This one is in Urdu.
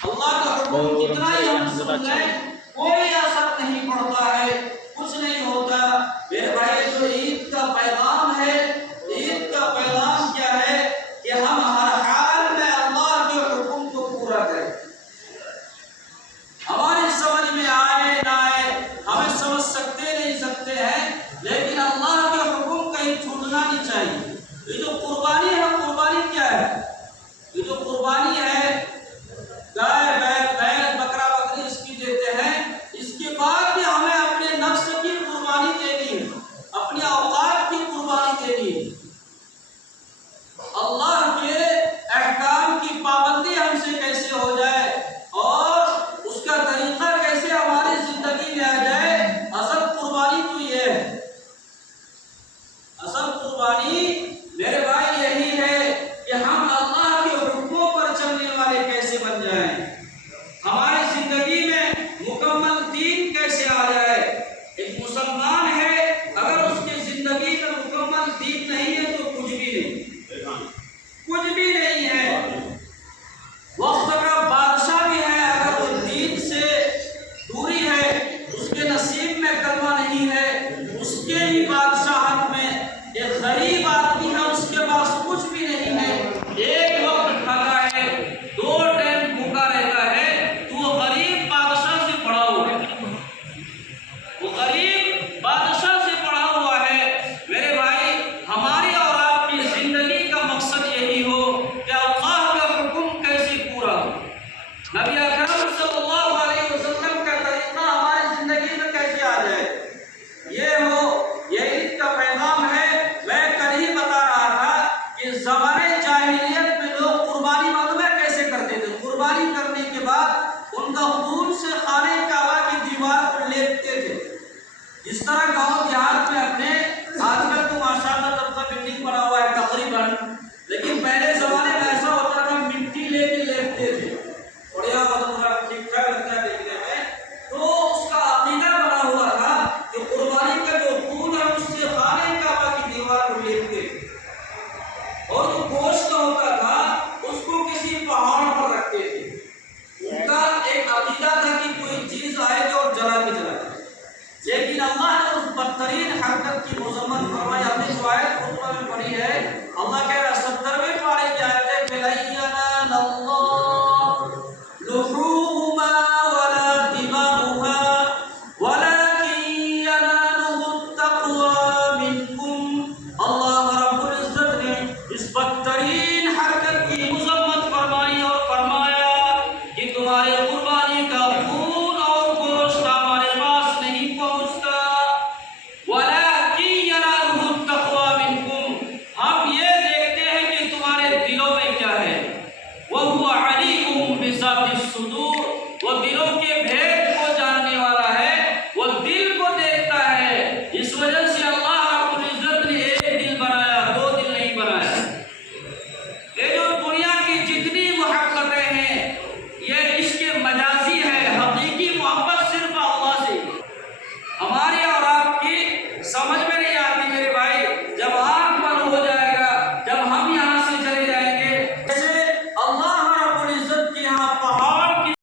اللہ کا حکم کتنا ہی ہم سن لیں کوئی اثر نہیں پڑتا ہے، کچھ نہیں ہوتا۔ میرے بھائی جو عید کا پیغام ہے، عید کا پیغام کیا ہے کہ ہم ہر حال میں اللہ کے حکم کو پورا کریں۔ ہماری سمجھ میں آئے نہ آئے، ہمیں سمجھ سکتے نہیں سکتے ہیں، لیکن اللہ کے حکم کہیں چھوٹنا نہیں چاہیے۔ یہ جو قربانی ہے، قربانی کیا ہے؟ یہ جو قربانی ہے، گائے بیل بکرا بکری اس کی دیتے ہیں، اس کے بعد بھی ہمیں اپنے نفس کی قربانی دینی ہے، اپنے اوقات کی قربانی دینی ہے۔ اللہ کے احکام کی پابندی ہم سے کیسے ہو جائے اور اس کا طریقہ کیسے ہماری زندگی میں آ جائے، اصل قربانی تو یہ ہے۔ اصل قربانی میرے بھائی یہی ہے کہ ہم اللہ کے حکموں پر چلنے والے کیسے بن جائیں، ہماری زندگی میں مکمل دین کیسے آ جائے۔ ایک مسلمان ہے، اگر اس کی زندگی میں مکمل دین نہیں ہے تو کچھ بھی نہیں، کچھ بھی نہیں ہے۔ وقت کا بادشاہ بھی ہے، اگر وہ دین سے دوری ہے، اس کے نصیب میں کلمہ نہیں ہے، اس کے ہی بادشاہت میں ایک غریب آدمی ہے، اس کے پاس کچھ بھی نہیں ہے، ایک وقت کھاتا ہے، 2 ٹائم بھوکا رہتا ہے، تو وہ غریب بادشاہ سے پڑا ہوا ہے، وہ غریب بادشاہ سے پڑا ہوا ہے۔ میرے بھائی ہماری اور آپ کی زندگی کا مقصد یہی ہو کہ اللہ کا حکم کیسے پورا ہو، نبی اکرم صلی اللہ علیہ وسلم کا طریقہ ہماری زندگی میں کیسے آ جائے، یہ ہو۔ یہ عید کا پیغام ہے۔ میں کل ہی بتا رہا تھا کہ زمانے جاہلیت میں لوگ قربانی معلوم ہے کیسے کرتے تھے؟ قربانی کرنے کے بعد ان کا خون سے خانہ کعبہ کی دیوار کو لیپتے تھے، جس طرح گاؤں دیہات میں اپنے آج کل تو ماشاءاللہ تب کا بلڈنگ بنا ہوا ہے تقریباً، لیکن پہلے زمانے میں ایسا ہوتا تھا مٹی لے کے لیپتے تھے، بڑھیا مطلب ٹھیک ٹھاک لگتا ہے دیکھنے میں۔ تو اس کا عقیدہ بنا ہوا تھا کہ قربانی کا جو خون ہے اس سے خانہ کعبہ کی دیوار کو لیپتے تھے، اور جو گوشت ہوتا تھا اس کو کسی پہاڑ پر رکھتے تھے۔ ان کا ایک عقیدہ تھا کہ کوئی چیز آئے گی اور جلا کے جلا جائے، لیکن اللہ نے اس بدترین حرکت کی